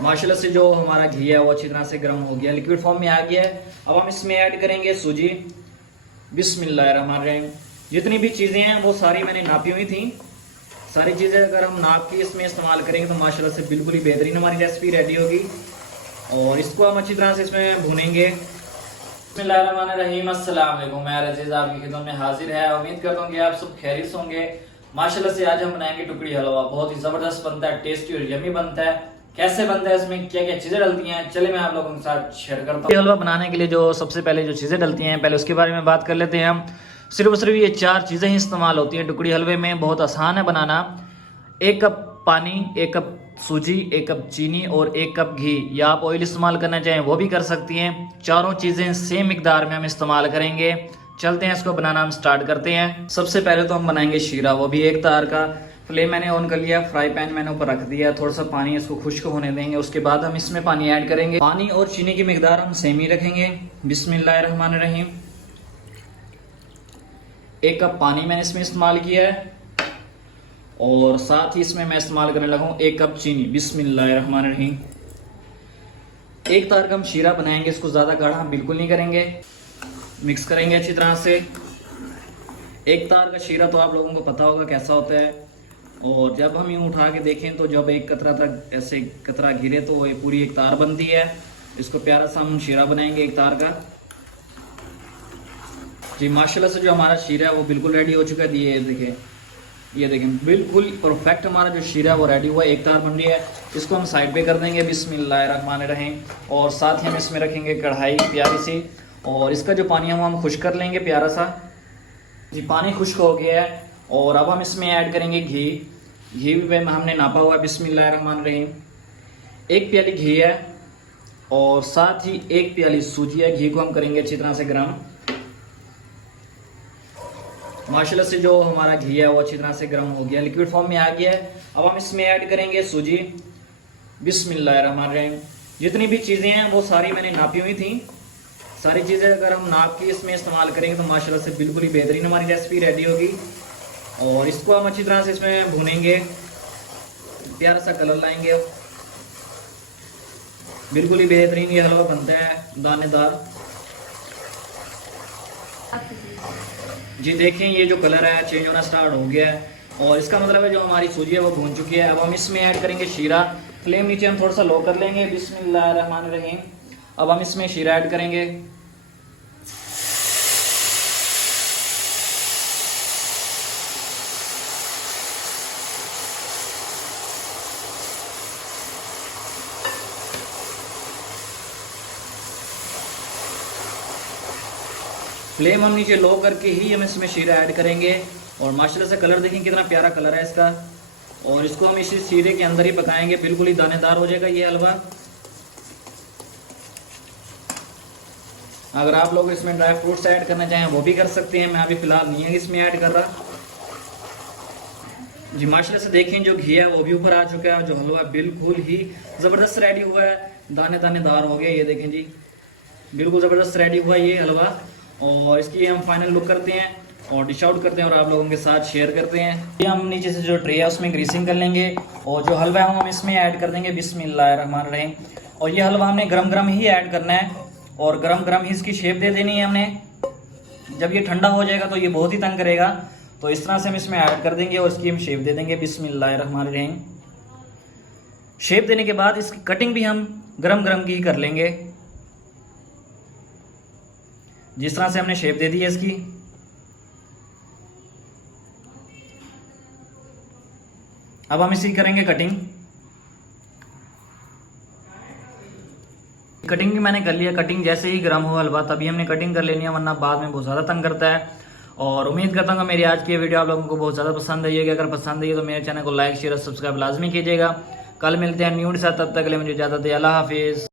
माशाल्लाह से जो हमारा घी है वो अच्छी तरह से गर्म हो गया, लिक्विड फॉर्म में आ गया है। अब हम इसमें ऐड करेंगे सूजी। बिस्मिल्लाहिर्रहमानिर्रहीम। जितनी भी चीज़ें हैं वो सारी मैंने नापी हुई थी। सारी चीज़ें अगर हम नाप के इसमें इस्तेमाल करेंगे तो माशाल्लाह से बिल्कुल ही बेहतरीन हमारी रेसिपी रेडी होगी। और इसको हम अच्छी तरह से इसमें भूनेंगे। बिस्मिल्लाहिर्रहमानिर्रहीम। अस्सलाम वालेकुम। मैं अजीज आपकी खिदमत में हाजिर है। उम्मीद करता हूँ कि आप सब खैरियत होंगे। माशाल्लाह से आज हम बनाएंगे टुकड़ी हलवा। बहुत ही जबरदस्त बनता है, टेस्टी और यम्मी बनता है। कैसे बनता है, इसमें क्या क्या चीजें डलती हैं, चले मैं आप लोगों के साथ शेयर करता हूँ। हलवा बनाने के लिए जो सबसे पहले जो चीजें डलती हैं, पहले उसके बारे में बात कर लेते हैं हम। सिर्फ और सिर्फ ये 4 चीजें ही इस्तेमाल होती हैं टुकड़ी हलवे में। बहुत आसान है बनाना। 1 कप पानी, 1 कप सूजी, 1 कप चीनी और 1 कप घी, या आप ऑयल इस्तेमाल करना चाहें वो भी कर सकती हैं। चारों चीज़ें सेम मिकदार में हम इस्तेमाल करेंगे। चलते हैं, इसको बनाना हम स्टार्ट करते हैं। सबसे पहले तो हम बनाएंगे शीरा, वो भी 1 तार का। फ्लेम मैंने ऑन कर लिया, फ्राई पैन मैंने ऊपर रख दिया, थोड़ा सा पानी इसको खुश्क होने देंगे। उसके बाद हम इसमें पानी ऐड करेंगे। पानी और चीनी की मिकदार हम सेम ही रखेंगे। बिस्मिल्लाहिर्रहमानिर्रहीम। 1 कप पानी मैंने इसमें इस्तेमाल किया है और साथ ही इसमें मैं इस्तेमाल करने लगा हूँ 1 कप चीनी। बिस्मिल्लाहिर्रहमानिर्रहीम। 1 तार का हम शीरा बनाएंगे, इसको ज़्यादा गाढ़ा हम बिल्कुल नहीं करेंगे। मिक्स करेंगे अच्छी तरह से। 1 तार का शीरा तो आप लोगों को पता होगा कैसा होता है। और जब हम यूँ उठा के देखें तो जब एक कतरा तक ऐसे कतरा गिरे तो ये पूरी 1 तार बनती है। इसको प्यारा सा हम शीरा बनाएंगे 1 तार का। जी माशाल्लाह से जो हमारा शीरा है वो बिल्कुल रेडी हो चुका है। ये देखें बिल्कुल परफेक्ट हमारा जो शीरा है वो रेडी हुआ है, 1 तार बन रही है। इसको हम साइड पे कर देंगे। बिस्मिल्लाहिर्रहमानिर्रहीम। और साथ ही हम इसमें रखेंगे कढ़ाई प्यारी सी, और इसका जो पानी हम खुश्क कर लेंगे प्यारा सा। जी पानी खुश्क हो गया है और अब हम इसमें ऐड करेंगे घी। घी भी हमने नापा हुआ है। बिस्मिल्लाहिर्रहमानिर्रहीम। 1 प्याली घी है और साथ ही 1 प्याली सूजी है। घी को हम करेंगे अच्छी तरह से गर्म। माशाल्लाह से जो हमारा घी है वो अच्छी तरह से गर्म हो गया, लिक्विड फॉर्म में आ गया है। अब हम इसमें ऐड करेंगे सूजी। बिस्मिल्लाहिर्रहमानिर्रहीम। जितनी भी चीज़ें हैं वो सारी मैंने नापी हुई थी। सारी चीज़ें अगर हम नाप के इसमें इस्तेमाल करेंगे तो माशाल्लाह से बिल्कुल ही बेहतरीन हमारी रेसिपी रेडी होगी। और इसको हम अच्छी तरह से इसमें भूनेंगे, प्यारा सा कलर लाएंगे। बिल्कुल ही बेहतरीन ये हलवा बनता है, दानेदार। जी देखें ये जो कलर है चेंज होना स्टार्ट हो गया है और इसका मतलब है जो हमारी सूजी है वो भून चुकी है। अब हम इसमें ऐड करेंगे शीरा। फ्लेम नीचे हम थोड़ा सा लो कर लेंगे। बिस्मिल्लाहिर्रहमानिर्रहीम। अब हम इसमें शीरा ऐड करेंगे। फ्लेम हम नीचे लो करके ही हम इसमें शीरा ऐड करेंगे। और माशाल्लाह से कलर देखें कितना प्यारा कलर है इसका। और इसको हम इसी शीरे के अंदर ही पकाएंगे, बिल्कुल ही दानेदार हो जाएगा ये हलवा। अगर आप लोग इसमें ड्राई फ्रूट्स ऐड करना चाहें वो भी कर सकते हैं। मैं अभी फिलहाल नहीं है इसमें ऐड कर रहा। जी माशाल्लाह से देखें जो घी है वो भी ऊपर आ चुका है। जो हलवा बिल्कुल ही ज़बरदस्त रेडी हुआ है, दाने दानेदार हो गया। ये देखें जी बिल्कुल ज़बरदस्त रेडी हुआ ये हलवा। और इसकी हम फाइनल लुक करते हैं और डिश आउट करते हैं और आप लोगों के साथ शेयर करते हैं। ये हम नीचे से जो ट्रे है उसमें ग्रीसिंग कर लेंगे और जो हलवा है हम इसमें ऐड कर देंगे। बिस्मिल्लाहिर्रहमानिर्रहीम। और ये हलवा हमने गरम गरम ही ऐड करना है और गरम गरम ही इसकी शेप दे देनी है हमने। जब ये ठंडा हो जाएगा तो ये बहुत ही तंग करेगा, तो इस तरह से हम इसमें ऐड कर देंगे और इसकी हम शेप दे देंगे। बिस्मिल्लाहिर्रहमानिर्रहीम। शेप देने के बाद इसकी कटिंग भी हम गरम गरम की कर लेंगे। जिस तरह से हमने शेप दे दी है इसकी। अब हम इसी करेंगे कटिंग। कटिंग भी मैंने कर लिया। कटिंग जैसे ही गर्म हो हलवा तभी हमने कटिंग कर लेनी है, वरना बाद में बहुत ज़्यादा तंग करता है। और उम्मीद करता हूँ मेरी आज की वीडियो आप लोगों को बहुत ज़्यादा पसंद आई है। अगर पसंद आई है तो मेरे चैनल को लाइक शेयर और सब्सक्राइब लाजमी कीजिएगा। कल मिलते हैं न्यू के साथ, तब तक के लिए मुझे इजाज़त है। अल्लाह हाफिज़।